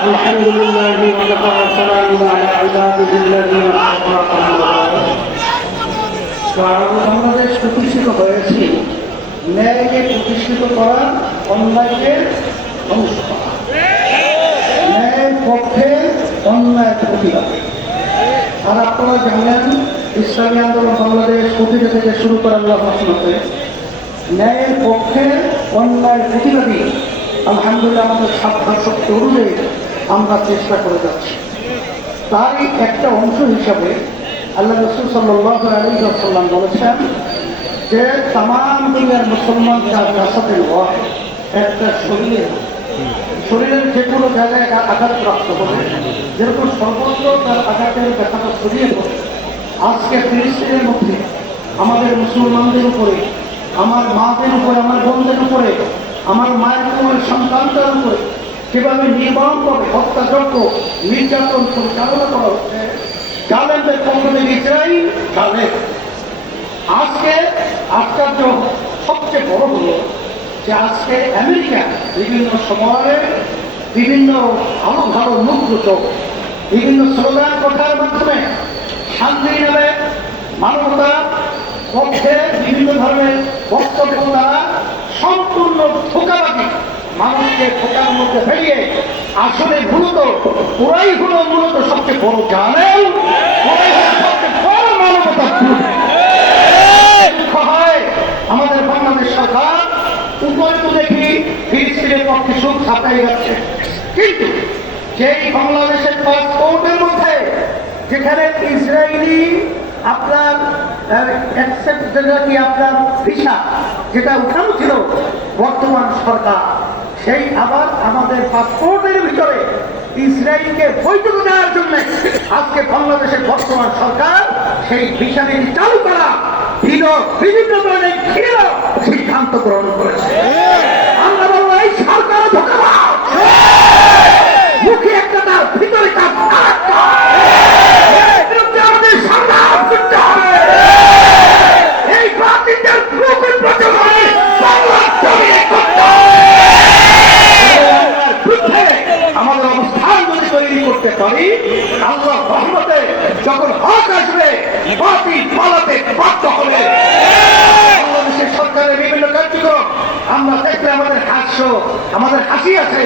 الحمد لله وكفى وسلام على عباده الذين اصطفى বাংলাদেশ প্রতিষ্ঠিত হয়েছে ন্যায়কে প্রতিষ্ঠিত করা, অন্যায়কে ধ্বংস করা, ন্যায়ের পক্ষে অন্যায় প্রতিবাদ। আর আপনারা জানেন ইসলামী আন্দোলন বাংলাদেশ প্রতিষ্ঠা থেকে শুরু করে আল্লাহ রহমতে ন্যায়ের পক্ষে অন্যায় প্রতিবাদী আলহামদুলিল্লাহ আমাদের সাধ্যাশক্তি অনুযায়ী আমরা চেষ্টা করে যাচ্ছি। তারই একটা অংশ হিসাবে আল্লাহ রাসূল সাল্লাল্লাহু আলাইহি ওয়াসাল্লাম বলেছেন যে তামাম দুনিয়ার মুসলমান যার জাসাতে একটা শরীরের যে কোনো জায়গায় আঘাতপ্রাপ্ত হবে, যেরকম সর্বত্র তার আঘাতের ব্যথাটা ছড়িয়ে পড়ে। আজকে ফিলিস্তিনের মধ্যে আমাদের মুসলমানদের উপরে, আমার মাদের উপরে, আমার বোনদের উপরে, আমার মায়ের উপরে, সন্তানদের উপরে যেভাবে নির্মমভাবে হত্যাযজ্ঞ নির্যাতন পরিচালনা করা হচ্ছে, জালেমদের পক্ষ থেকে ইসরাইল জালেম। আজকে আশ্চর্য সবচেয়ে বড় হলো যে আজকে আমেরিকা বিভিন্ন সময়ে বিভিন্ন ভালো ভালো মুখরোচক বিভিন্ন স্লোগান কথার মাধ্যমে শান্তি নেবে, মানবতা পক্ষে বিভিন্ন ধরনের বক্তব্য দ্বারা সম্পূর্ণ ধোঁকাবাজি মানুষকে ধোঁকার মধ্যে ফেলিয়ে আসলে মূলত ওরাই হলো মূলত সবচেয়ে বড় জালেম, ওরাই হলো সবচেয়ে বড় মানবতা। হয় আমাদের বাংলাদেশ সরকার উপরে তো দেখি ফিলিস্তিনের পক্ষে সুখ ছাপাই যাচ্ছে, কিন্তু যেই বাংলাদেশের পাসপোর্টের মধ্যে যেখানে ইসরায়েলি আপনার আপনার ভিসা যেটা উঠানো ছিল বর্তমান সরকার, সেই আবার আমাদের পাসপোর্টের ভিতরে ইসরায়েলকে বৈধতা দেওয়ার জন্য আজকে বাংলাদেশের বর্তমান সরকার সেই ভিসা নীতি চালু করা বিভিন্ন ধরনের সিদ্ধান্ত গ্রহণ করেছে। আমরা বলবো এই সরকার ধন্যবাদ, মুখে একটা তার ভিতরে কাজ আমাদের সংগ্রাম করতে হবে। এই বাতিলদের গ্রুপের প্রচলনে আমাদের অবস্থান যদি তৈরি করতে পারি, আল্লাহ রহমতে যখন হক আসবে বাতিল পালাতে বাধ্য হবে। বাংলাদেশের সরকারের বিভিন্ন কার্যক্রম আমরা দেখলে আমাদের হাসি আছে।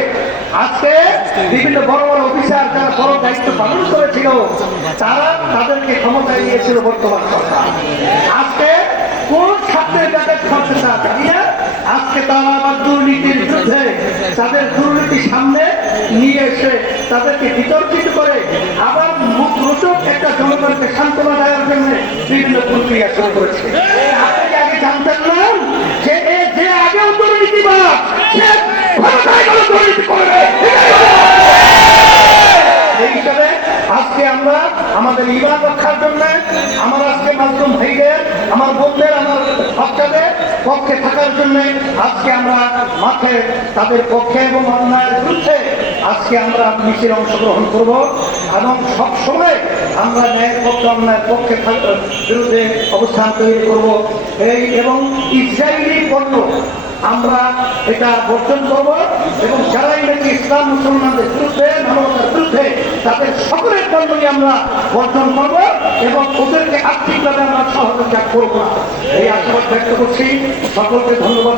আজকে বিভিন্ন বড় বড় অফিসার যারা বড় দায়িত্ব পালন করেছিল তাদেরকে ক্ষমতায় নিয়েছিল বর্তমান সরকার। আজকে কোন ছাত্রের ব্যাপারে করছে তা জানি না, আজকে তারা আবার দুর্নীতির বিরুদ্ধে তাদের দুর্নীতি সামনে নিয়ে এসে তাদেরকে বিতর্কিত করে আবার মুখরোচক একটা জনগণকে সান্ত্বনা দেওয়ার জন্য বিভিন্ন প্রক্রিয়া শুরু করেছে। আপনি আগে জানতেন না যে যে আগেও দুর্নীতিবাদ সে ক্ষমতায় গেলে দুর্নীতি করবে। এই হিসাবে আজকে আমরা আমাদের ইমান রক্ষার জন্য আমার আজকে মাধ্যম ভাইদের, আমার বোনদের, আমার বাচ্চাদের পক্ষে থাকার জন্য আজকে আমরা মাঠে তাদের পক্ষে এবং অন্যায়ের বিরুদ্ধে আজকে আমরা মিছিল অংশগ্রহণ করব এবং সবসময় আমরা ন্যায়ের পক্ষে অন্যায়ের পক্ষে বিরুদ্ধে অবস্থান তৈরি করব। এবং ইসরায়েলি পণ্য আমরা এটা বর্জন করব এবং যারাই নাকি ইসলাম মুসলমানদের বিরুদ্ধে, মানবতার বিরুদ্ধে, তাদের সকলের পণ্যই আমরা বর্জন করব এবং ওদেরকে আর্থিকভাবে আমরা সহযোগিতা করবো। এই আশীর্বাদ ব্যক্ত করছি। সকলকে ধন্যবাদ।